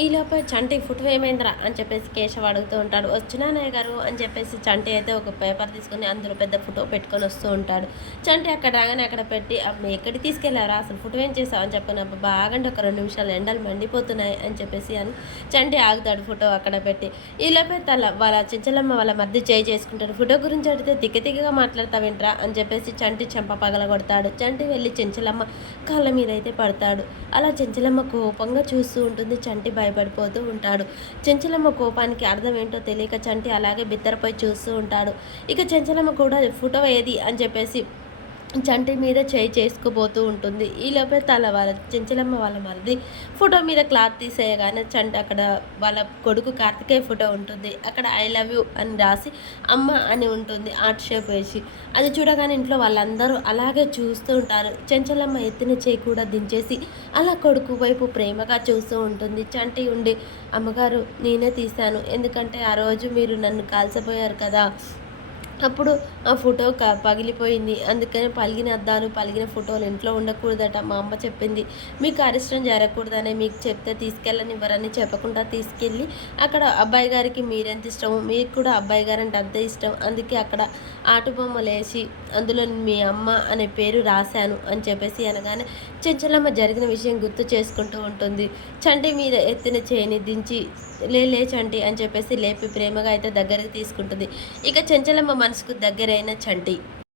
ఈలోపే చంటి ఫోటో ఏమైందిరా అని చెప్పేసి కేశవ్ అడుగుతూ ఉంటాడు. వచ్చినానయ్య గారు అని చెప్పేసి చంటి అయితే ఒక పేపర్ తీసుకొని అందులో పెద్ద ఫోటో పెట్టుకొని వస్తూ ఉంటాడు. చంటి అక్కడ రాగానే అక్కడ పెట్టి ఎక్కడికి తీసుకెళ్లారా, అసలు ఫోటో ఏం చేసావు అని చెప్పినప్పుడు బాగంటే ఒక 2 నిమిషాలు ఎండలు మండిపోతున్నాయి అని చెప్పేసి అని చంటి ఆగుతాడు ఫోటో అక్కడ పెట్టి. ఈలోపే వాళ్ళ చెంచలమ్మ వాళ్ళ మధ్య చేయి చేసుకుంటాడు. ఫోటో గురించి అడిగితే తిక్కగా మాట్లాడతావేంట్రా అని చెప్పేసి చంటి చెంప పగలగొడతాడు. చంటి వెళ్ళి చెంచలమ్మ కాళ్ళ మీద అయితే పడతాడు. అలా చెంచలమ్మ కోపంగా చూస్తూ ఉంటుంది. చంటి భయపడిపోతూ ఉంటాడు. చెంచలమ్మ కోపానికి అర్థం ఏంటో తెలియక చంటి అలాగే బిత్తరపోయి చూస్తూ ఉంటాడు. ఇక చెంచలమ్మ కూడా ఫోటో ఏది అని చెప్పేసి చంటి మీద చేయి చేసుకోబోతూ ఉంటుంది. ఈలోపే వాళ్ళ చెంచలమ్మ వాళ్ళ మరిది ఫోటో మీద క్లాత్ తీసేయగానే చంటి అక్కడ వాళ్ళ కొడుకు కార్తికేయ ఫోటో ఉంటుంది. అక్కడ ఐ లవ్ యూ అని రాసి అమ్మ అని ఉంటుంది ఆర్ట్ షేప్ వేసి. అది చూడగానే ఇంట్లో వాళ్ళందరూ అలాగే చూస్తూ ఉంటారు. చెంచలమ్మ ఎత్తిన చేయి కూడా దించేసి అలా కొడుకు వైపు ప్రేమగా చూస్తూ ఉంటుంది. చంటి ఉండి అమ్మగారు నేనే తీశాను, ఎందుకంటే ఆ రోజు మీరు నన్ను కాల్చబోయారు కదా, అప్పుడు ఆ ఫోటో పగిలిపోయింది. అందుకని పలిగిన అద్దాలు, పలిగిన ఫోటోలు ఇంట్లో ఉండకూడదట. మా అమ్మ చెప్పింది. మీకు అరిష్టం జరగకూడదని, మీకు చెప్తే తీసుకెళ్ళనివ్వరని చెప్పకుండా తీసుకెళ్ళి అక్కడ అబ్బాయి గారికి మీరెంత ఇష్టమో మీకు కూడా అబ్బాయి గారు అంటే అంతే ఇష్టం. అందుకే అక్కడ ఆటుబొమ్మలేసి అందులో మీ అమ్మ అనే పేరు రాశాను అని చెప్పేసి అనగానే చెంచలమ్మ జరిగిన విషయం గుర్తు చేసుకుంటూ ఉంటుంది. చంటి మీద ఎత్తిన చేయిని దించి లే చంటి అని చెప్పేసి లేపి ప్రేమగా అయితే దగ్గరికి తీసుకుంటుంది. ఇక చెంచలమ్మ మనసుకు దగ్గరైన చంటి